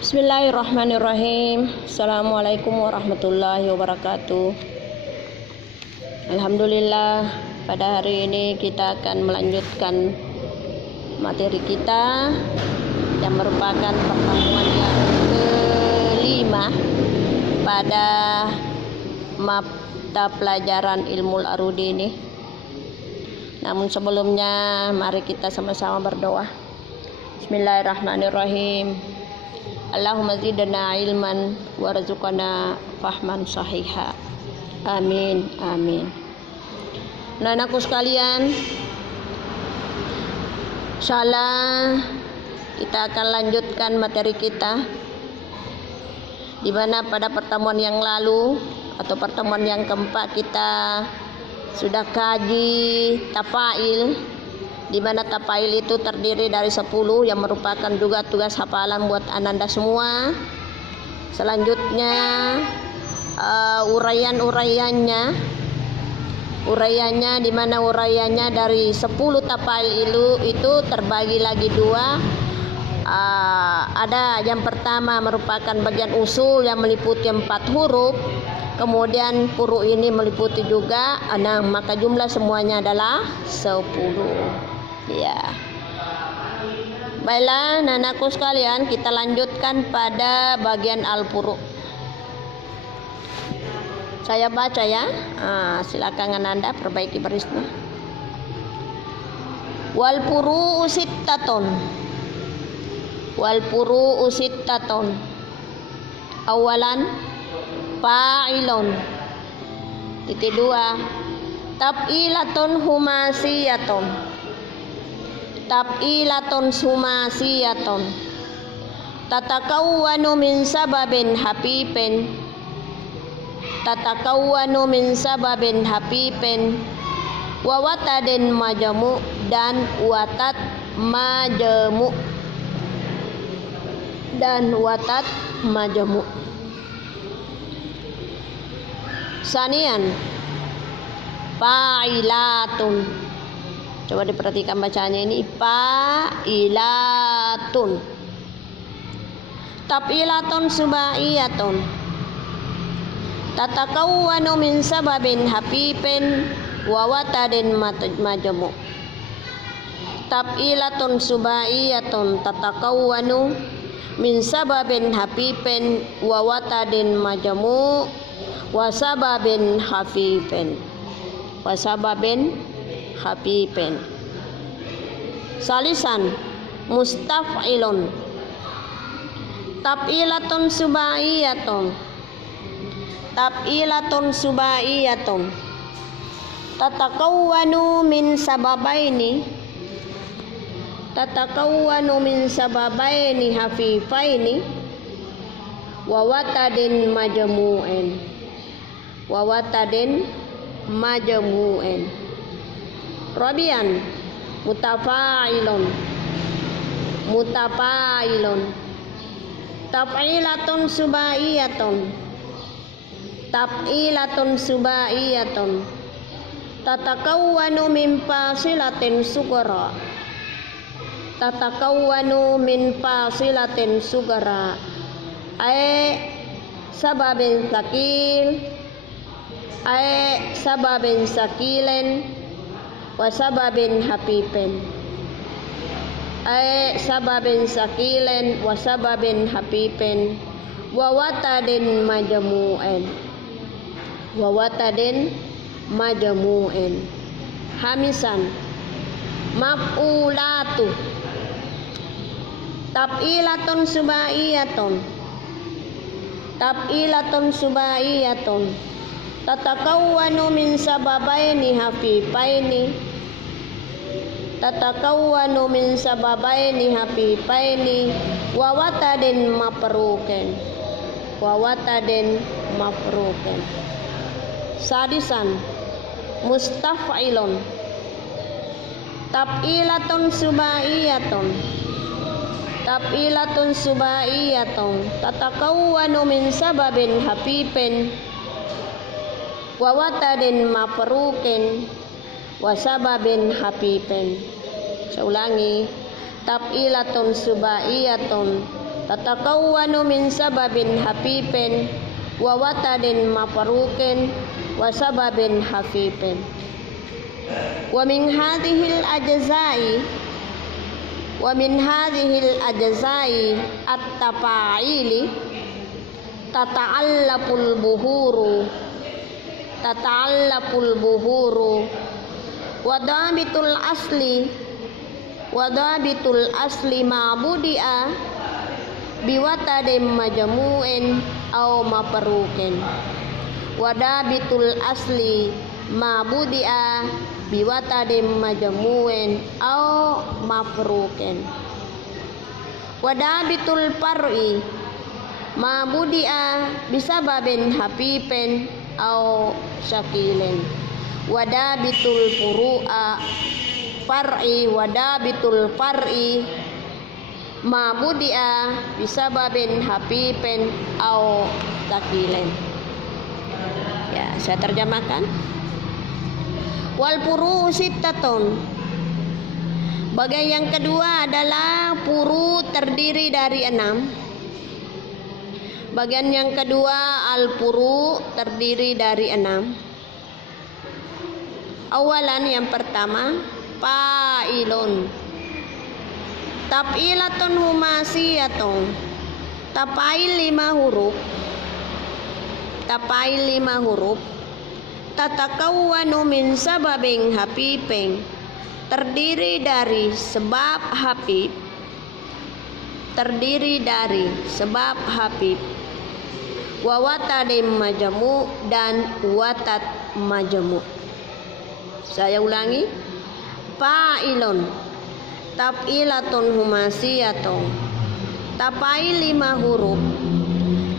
Bismillahirrahmanirrahim. Assalamualaikum warahmatullahi wabarakatuh. Alhamdulillah, pada hari ini kita akan melanjutkan materi kita yang merupakan pertemuan yang kelima pada mata pelajaran Ilmu Arudi ini. Namun sebelumnya mari kita sama-sama berdoa. Bismillahirrahmanirrahim. Allahumma zidna ilman warzuqna fahman sahiha. Amin, amin. Nah, anakku sekalian, insyaallah kita akan lanjutkan materi kita, di mana pada pertemuan yang lalu atau pertemuan yang keempat kita sudah kaji tafail, di mana tafail itu terdiri dari 10 yang merupakan juga tugas hafalan buat ananda semua. Selanjutnya uraiannya di mana uraiannya dari 10 tafail itu terbagi lagi dua. Ada yang pertama merupakan bagian usul yang meliputi 4 huruf. Kemudian furu ini meliputi juga 6, maka jumlah semuanya adalah 10. Ya. Baiklah, anakku sekalian, kita lanjutkan pada bagian al-furu. Saya baca ya. Silakan Anda perbaiki barisnya. Wal furu sittatun. Wal furu sittatun. Awalan fa'ilun. Titik 2. Tab'ilatun humasiyatun. Tab'ilatun sumasiyatun. Tatakawwanu min sababin hafifin. Tatakawwanu min sababin hafifin. Wa watadin majamu dan watat majamu. Dan watat majamu. Sanian fa'ilatun. Coba diperhatikan bacanya ini, fa'ilatun. Tab'ilatun subaiyatun. Tatakawwanu min sababin hafifin wa watadin majamu. Tab'ilatun subaiyatun tatakawwanu min sababin hafifin wa watadin majamu wa sababin hafifin. Wa sababin hafifin. Salisan mustaf'ilun. Tab'ilatun subaiyatun. Tab'ilatun subaiyatun. Tatakawwanu min sababaini. Tatakawwanu min sababaini hafifaini wa watadin majmu'in. Wa watadin majmu'in. Rabian mutafa'ilun. Mutafa'ilun. Tab'ilatun subaiyatun. Tab'ilatun subaiyatun. Tatakawwanu min fasilatin sugara. Tatakawwanu min fasilatin sugara. Ay sababin sakil. Ay sababin sakilen. Wa sababin hafifin. Ay sababin sakilen wa sababin hafifin. Wa watadin majmu'in. Wa watadin majmu'in. Hamisan maf'ulatu. Tab'ilatun subaiyatun. Tab'ilatun subaiyatun. Tatakawwanu min sababaini hafifaini. Tatakawwanu min sababaini hafifaini wa watadin mafruqin. Wa watadin mafruqin. Sadisan mustaf'ilun. Tab'ilatun subaiyatun. Tab'ilatun subaiyatun. Tatakawwanu min sababin hafifin wa watadin mafruqin wa sababin hafifin. Saya ulangi. Tab'ilatun subaiyatun. tatakawwanu min sababin hafifin wa watadin mafruqin wa sababin hafifin. Wa min hadhil ajza'i at-tafa'ili tata'allaqul buhuru wadabitul asli ma'budi'a biwatadim majmu'in aw mafruqin. Wadabitul asli ma'budi'a biwatadim majmu'in aw mafruqin. Wadabitul far'i ma'budi'a bisababin hafifin aw syakilin. Wadabitul far'i ma'budi'a bisababin hafifin aw syakilin. Ya, saya terjemahkan. Wal furu' sittatun. Bagian yang kedua adalah furu' terdiri dari 6. Bagian yang kedua al-furu' terdiri dari 6. Awalan, yang pertama, fa'ilun. Taf'ilatun humasiyatun. Tafail 5 huruf. Tatakawwanu min sababin hafifin. Terdiri dari sebab hafif. Wa watadim majmu' dan watat majmu'. Saya ulangi. Fa'ilun, taf'ilatun humasiyatun. Tafail 5 huruf.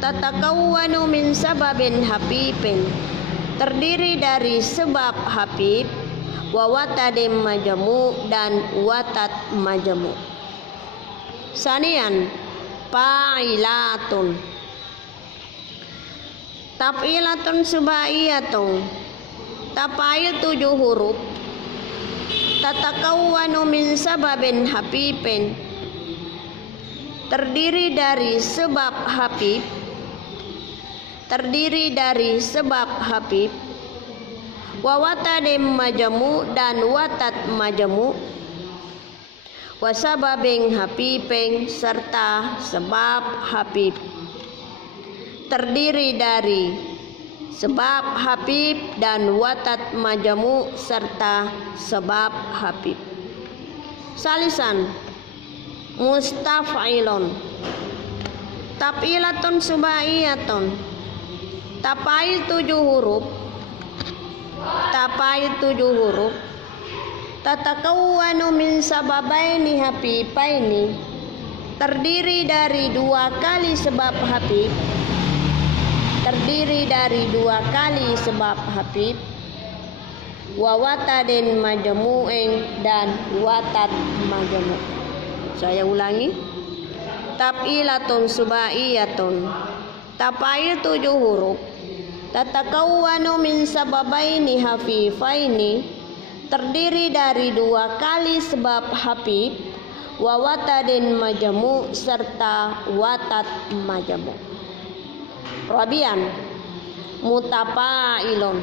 Tatakawwanu min sababin hafifin. Terdiri dari sebab hafif. Wa watadim majmu' dan watat majmu'. Sanian, fa'ilatun. Taf'ilatun subaiyatun. Tafail 7 huruf. Tatakawwanu min sababin hafifin. Terdiri dari sebab hafif. Wa watadim majmu' dan watat majmu'. Wa sababin hafifin serta sebab hafif. Terdiri dari sebab hafif dan watat majmu' serta sebab hafif. Salisan, mustaf'ilun. Taf'ilatun subaiyatun. Tafail 7 huruf. Tatakawwanu min sababaini hafifaini. Terdiri dari 2 kali sebab hafif. Wa watadin majmu'in dan watat majmu'. Saya ulangi. Taf'ilatun subaiyatun. Tafail 7 huruf. Tatakawwanu min sababaini hafifaini. Terdiri dari 2 kali sebab hafif. Wa watadin majmu' serta watat majmu'. Rabian, mutafa'ilun.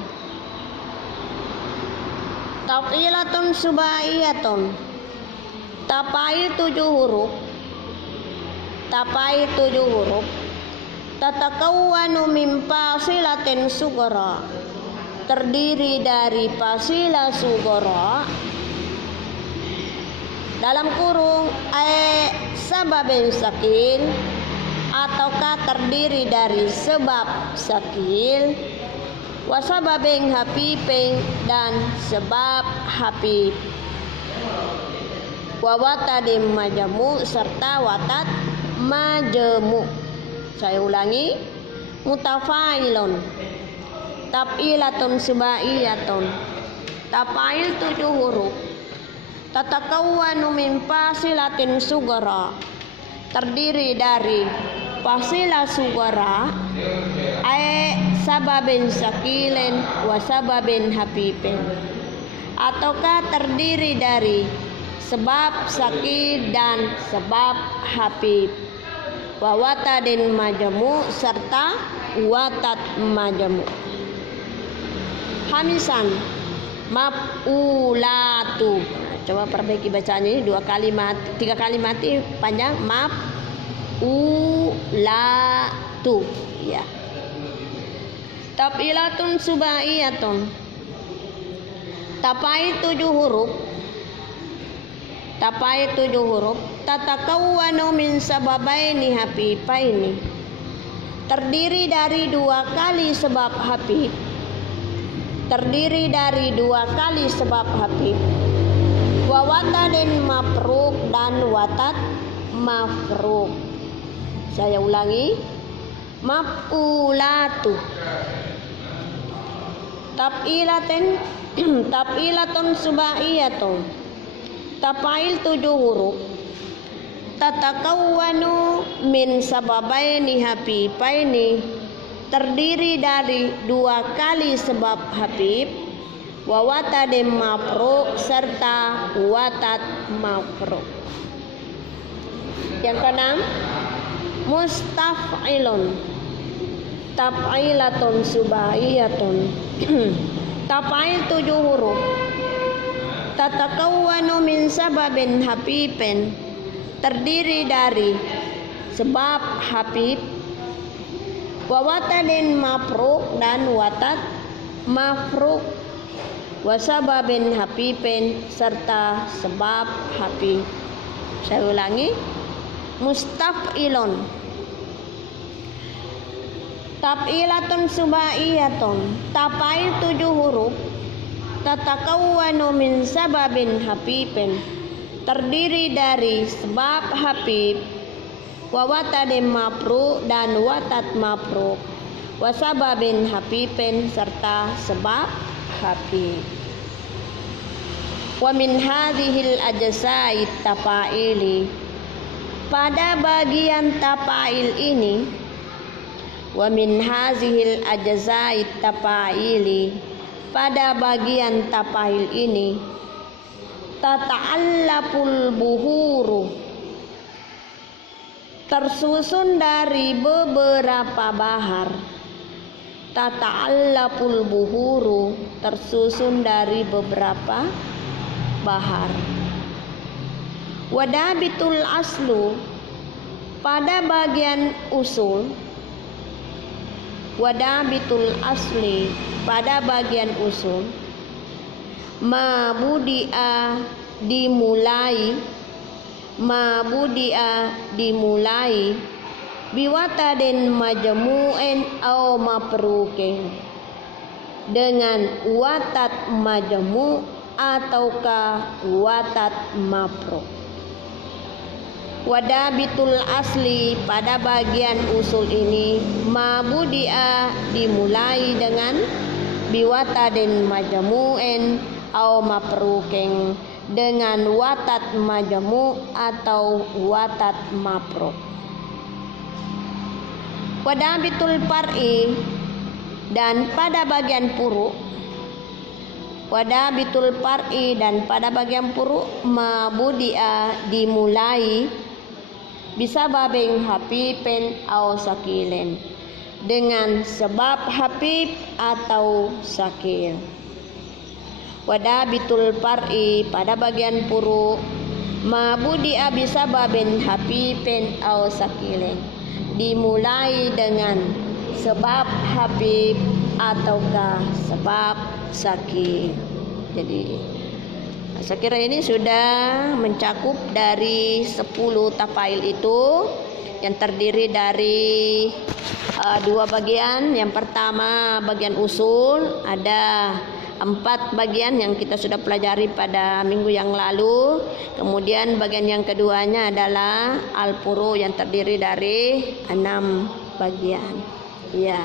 Taf'ilatun subaiyatun. Tafail 7 huruf. Tatakawwanu min fasilatin sughra. Terdiri dari fasilah sughra dalam kurung sababin sakil, ataukah terdiri dari sebab sakil, wasababin hafifin dan sebab hafif, wa watadim majmu' serta watat majmu'. Saya ulangi. Mutafa'ilun. Taf'ilatun subaiyatun. Tafail 7 huruf. Tatakawwanu min fasilatin sughra. Terdiri dari fasilah sughra sababin sakilin wa sababin hafifin, ataukah terdiri dari sebab sakil dan sebab hafif, wa watadin majamu serta watat majamu. Hamisan maf'ulatu. Coba perbaiki bacaannya ini 3 kali mati panjang maf'ulatu ya. Tafilatun subaiyatun. Tapai 7 huruf. Tapai 7 huruf. Tatakawwanu min sababaini hafifaini. Terdiri dari 2 kali sebab hafif. Terdiri dari 2 kali sebab hafif. Wa watadin mafruk dan watat mafruk. Saya ulangi. Maf'ulatu. Tafilatun subaiyatun. Tafail 7 huruf. Tatakawwanu min sababaini hafifaini. Terdiri dari 2 kali sebab hafif. Wa watadin mafruk serta watat mafruk. Yang keenam, mustaf'ilun. Taf'ilatun subaiyatun. Tafail 7 huruf. Tatakawwanu min sababin hafifin. Terdiri dari sebab hafif. Wa watadin mafruk dan watat mafruk. Wasababin hafifin serta sebab hafif. Saya ulangi. Mustaf'ilun. Taf'ilatun subaiyatun. Tafail 7 huruf. Tatakawwanu min sababin hafifin. Terdiri dari sebab hafif. Wa watadin mafruk dan watat mafruk. Wasababin hafifin serta sebab hafif. Wa min hadhil ajza'it tafaili. Pada bagian tafail ini, wa min hadhil ajza'it tafaili. Pada bagian tafail ini, tata'allaful buhuru. Tersusun dari beberapa bahar. Tata'allaful buhuru. Tersusun dari beberapa bahar. Wadabitul aslu. Pada bagian usul. Wadabitul asli. Pada bagian usul. Mabudi'a dimulai. Mabudi'a dimulai. Biwatadin majmu'in au mafrukin. Dengan watat majmu' ataukah watat mafruk. Wadabitul asli. Pada bagian usul ini, mabudi'a dimulai dengan biwatadin majmu'in au mafrukin, dengan watat majmu' atau watat mafruk. Wadabitul far'i. Dan pada bagian puruk. Wadabitul far'i. Dan pada bagian puruk, mabudi'a dimulai bisa babing hafifin au sakilin, dengan sebab hafif atau sakil. Wadabitul far'i. Pada bagian puruk, mabudi'a bisa babin hafifin au sakilin, dimulai dengan sebab hafif ataukah sebab sakil. Jadi saya kira ini sudah mencakup dari 10 tafail itu, yang terdiri dari 2 bagian. Yang pertama bagian usul, ada 4 bagian yang kita sudah pelajari pada minggu yang lalu. Kemudian bagian yang keduanya adalah al-furu yang terdiri dari 6 bagian. Ya,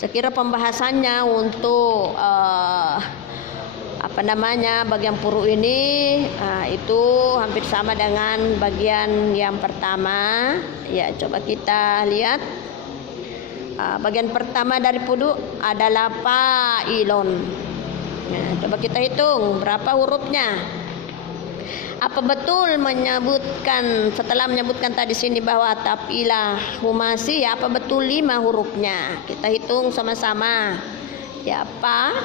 saya kira pembahasannya untuk bagian furu ini itu hampir sama dengan bagian yang pertama. Ya, coba kita lihat. Bagian pertama dari furu adalah fa'ilun. Nah, coba kita hitung berapa hurufnya. Apa betul menyebutkan setelah menyebutkan tadi sini bahwa tapilah humasi, ya apa betul 5 hurufnya? Kita hitung sama-sama. Ya apa?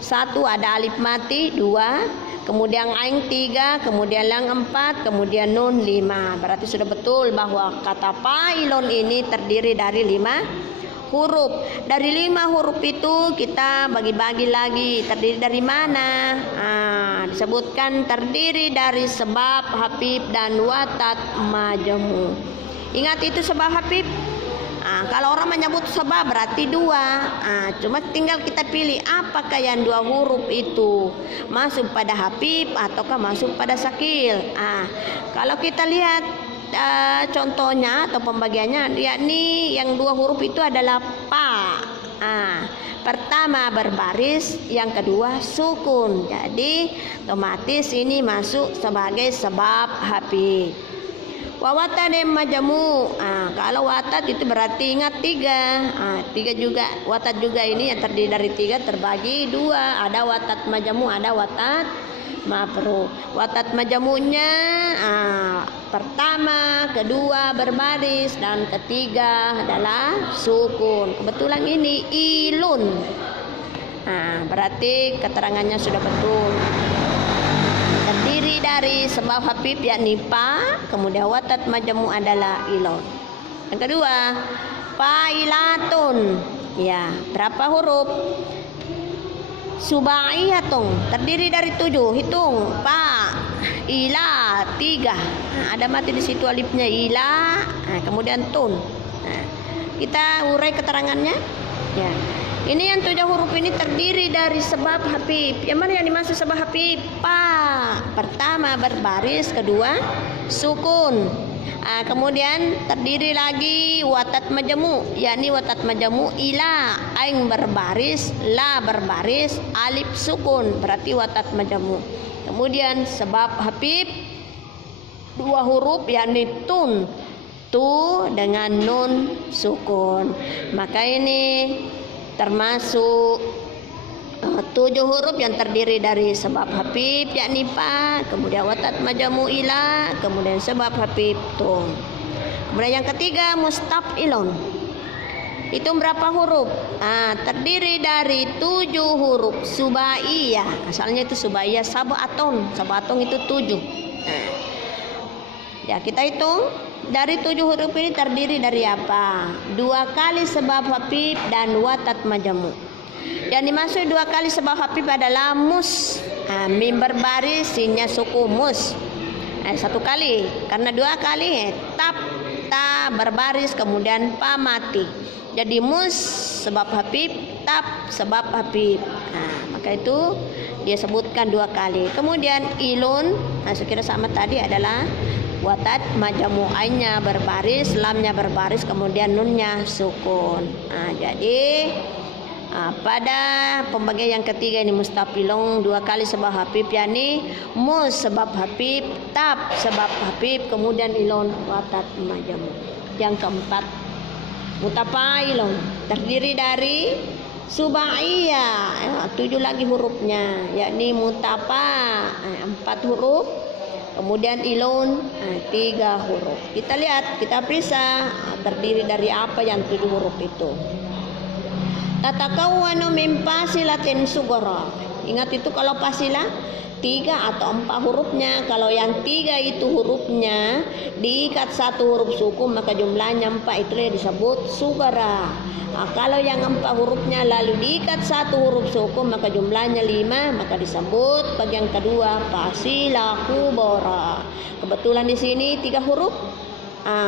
1 ada alif mati, 2, kemudian ain 3, kemudian lang 4, kemudian nun 5. Berarti sudah betul bahwa kata pailon ini terdiri dari 5 huruf. Dari 5 huruf itu kita bagi-bagi lagi terdiri dari mana? Disebutkan terdiri dari sebab, habib, dan watat majmu. Ingat itu sebab habib. Kalau orang menyebut sebab berarti 2. Cuma tinggal kita pilih apakah yang 2 huruf itu masuk pada habib ataukah masuk pada sakil. Kalau kita lihat contohnya atau pembagiannya, yakni yang 2 huruf itu adalah pa. Pertama berbaris, yang kedua sukun. Jadi otomatis ini masuk sebagai sebab habib. Wawatan majmu. Kalau watat itu berarti ingat 3. 3 juga, watat juga ini yang terdiri dari 3 terbagi 2. Ada watat majmu, ada watat mafruq. Watat majmunya pertama, kedua berbaris, dan ketiga adalah sukun. Kebetulan ini ilun. Berarti keterangannya sudah betul. Terdiri dari sebab habib yakni pa, kemudian watat majmu adalah ilun. Yang kedua, failatun. Ya, berapa huruf? Subaiyatun, terdiri dari 7. Hitung. Pa, ila 3. Ada mati di situ alifnya, ila. Kemudian tun. Kita urai keterangannya. Ya. Ini yang 7 huruf ini terdiri dari sebab habib. Yang mana yang dimaksud sebab habib? Pa. Pertama berbaris, kedua sukun. Kemudian terdiri lagi watat majmu, yakni watat majmu ila, ain berbaris, la berbaris, alif sukun, berarti watat majmu. Kemudian sebab habib 2 huruf yakni tun, tu dengan nun sukun. Maka ini termasuk 7 huruf yang terdiri dari sebab habib yakni pa, kemudian watat majmu ila, kemudian sebab habib tun. Kemudian yang ketiga mustaf'ilun. Itu berapa huruf? Terdiri dari 7 huruf subaiyah. Asalnya itu subaiyah sabatun. Sabatun itu 7. Ya, kita hitung dari 7 huruf ini terdiri dari apa? 2 kali sebab habib dan watat majmu. Yang dimaksud 2 kali sebab habib adalah mus. Mim berbaris, sinnya suku mus. 1 kali, karena 2 kali tap, ta berbaris, kemudian pa mati. Jadi mus sebab habib, tap sebab habib. Maka itu dia sebutkan 2 kali. Kemudian ilun, sekira sama tadi adalah watat majmu, ainnya berbaris, lamnya berbaris, kemudian nunnya sukun. Jadi pada pembagian yang ketiga ini mustafilun 2 kali sebab habib, yakni mus sebab habib, tap sebab habib, kemudian ilun watat majmu. Yang keempat mutafailun, terdiri dari subaiyah, 7 lagi hurufnya, yakni mutafa 4 huruf, kemudian ilun 3 huruf. Kita lihat, kita periksa terdiri dari apa yang 7 huruf itu. Tatakawwanu min fasilatin sughra. Ingat itu kalau fasilah 3 atau 4 hurufnya. Kalau yang 3 itu hurufnya diikat 1 huruf suku, maka jumlahnya 4, itulah yang disebut sughra. Kalau yang 4 hurufnya lalu diikat 1 huruf suku, maka jumlahnya 5, maka disebut bagian kedua fasilah kubra. Kebetulan di sini 3 huruf.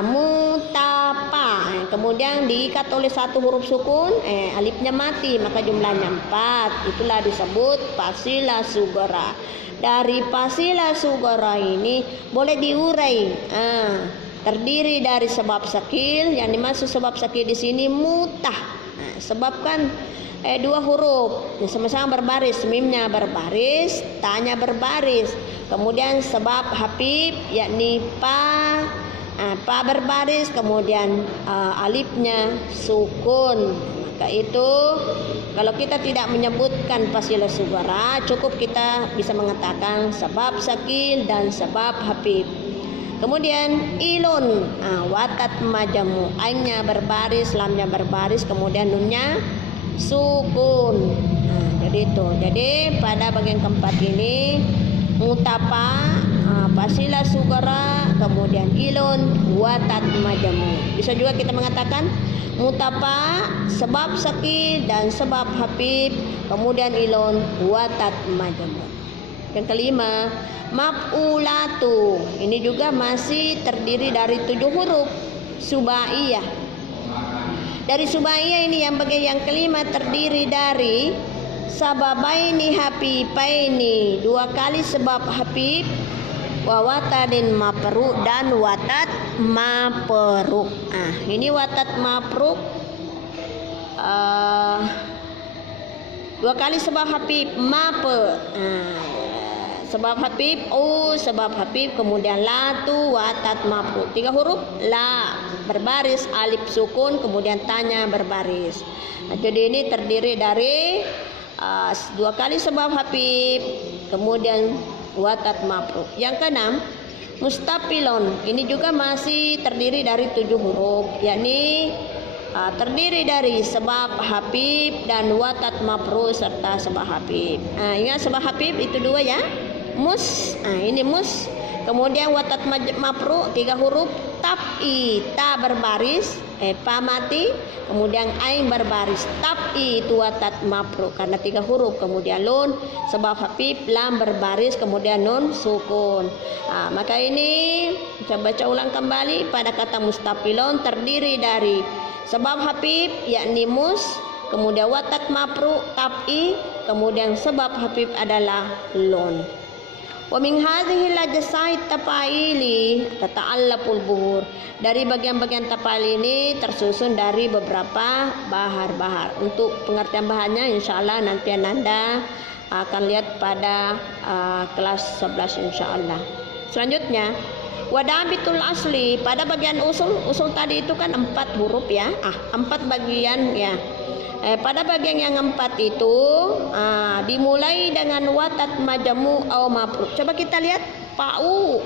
Mutapa, kemudian diikat oleh 1 huruf sukun, alifnya mati, maka jumlahnya 4, itulah disebut fasilah sughra. Dari fasilah sughra ini boleh diurai, terdiri dari sebab sakil. Yang dimaksud sebab sakil di sini mutah, sebab kan 2 huruf sama-sama berbaris, mimnya berbaris, tanya berbaris, kemudian sebab habib yakni pa berbaris, kemudian alifnya sukun, Maka itu kalau kita tidak menyebutkan fasilah sugara, cukup kita bisa mengatakan sebab sakil dan sebab hafif. Kemudian ilun, watat majamu, ainnya berbaris, lamnya berbaris, kemudian nunnya sukun. Jadi itu. Jadi pada bagian keempat ini mutapa, fasilah sugara, kemudian ilun, watat majamu. Bisa juga kita mengatakan mutapa, sebab sakil dan sebab hafif, kemudian ilun, watat majamu. Yang kelima, maf'ulatu. Ini juga masih terdiri dari 7 huruf subaiyah. Dari subaiyah ini yang bagian yang kelima terdiri dari sababaini hafifaini, 2 kali sebab hafif, wa watadin mafru dan watat mafru. Ini watat mafru 2 kali sebab hafif sebab hafif, sebab hafif, kemudian latu, watat, mafru. 3 huruf la berbaris, alif sukun, kemudian tanya berbaris. Jadi ini terdiri dari 2 kali sebab hafif, kemudian watat, mafru. Yang keenam, mustafilon. Ini juga masih terdiri dari 7 huruf, yakni terdiri dari sebab hafif dan watat mafru serta sebab hafif. Ingat sebab hafif itu 2 ya. Mus, ini mus, kemudian watat mafru 3 huruf, tabi, ta berbaris, pa mati, kemudian ain berbaris, tabi itu watat mafru karena 3 huruf, kemudian lun, sebab hafif, lam berbaris, kemudian nun sukun. Maka ini kita baca ulang kembali. Pada kata mustafilon terdiri dari sebab hafif yakni mus, kemudian watat mafru tabi, kemudian sebab hafif adalah lun. Wa min hadhihi lajsa'it tafaili tata'allaful buhur. Dari bagian-bagian tafail ini tersusun dari beberapa bahar-bahar. Untuk pengertian bahannya insyaallah nanti Anda akan lihat pada kelas 11 insyaallah. Selanjutnya wadabitul asli, pada bagian usul tadi itu kan 4 huruf ya, 4 bagian ya. Pada bagian yang 4 itu dimulai dengan watat majamu au mafru. Coba kita lihat pa'u.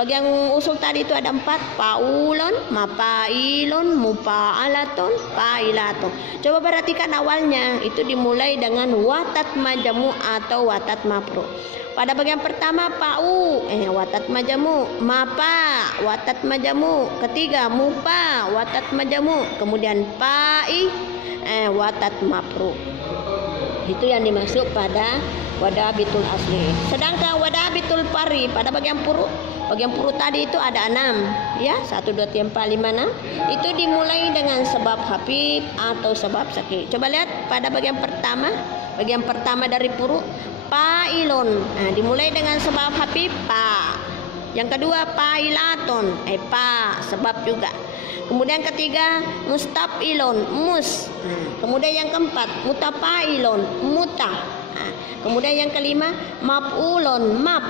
Bagian usul tadi itu ada 4, paulon, mapailon, mupa'alatun, pa'ilatun. Coba perhatikan awalnya itu dimulai dengan watat majamu atau watat mafru. Pada bagian pertama pa'u, watat majamu, mapa, watat majamu, ketiga mupa, watat majamu, kemudian pa'i, watat mafru. Itu yang dimaksud pada wadabitul asli. Sedangkan wadabitul fari pada bagian purut tadi itu ada 6 ya, 1 2 3 4 5 6. Itu dimulai dengan sebab hafif atau sebab sakit. Coba lihat pada bagian pertama dari purut pailon, dimulai dengan sebab hafif pa. Yang kedua pailaton, pa sebab juga. Kemudian ketiga mustafilon, mus. Kemudian yang keempat mutafailon, muta. Kemudian yang kelima maf'ulun, maf.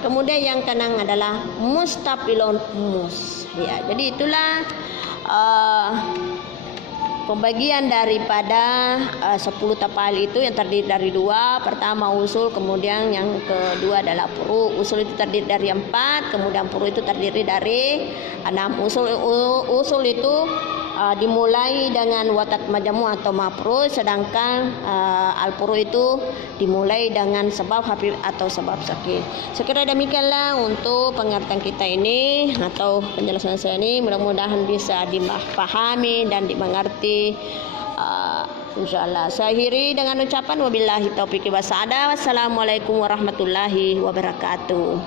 Kemudian yang keenam adalah mustafilon, mus. Ya, jadi itulah pembagian daripada 10 tafail itu yang terdiri dari 2. Pertama usul, kemudian yang kedua adalah furu. Usul itu terdiri dari 4, kemudian furu itu terdiri dari 6. Usul itu dimulai dengan watat majamu atau mafru, sedangkan al-furu itu dimulai dengan sebab hafif atau sebab sakit. Sekira demikianlah untuk pengertian kita ini atau penjelasan saya ini, mudah-mudahan bisa dipahami dan dimengerti. Insyaallah saya akhiri dengan ucapan wabillahi taufiq wa sa'ada. Wassalamualaikum warahmatullahi wabarakatuh.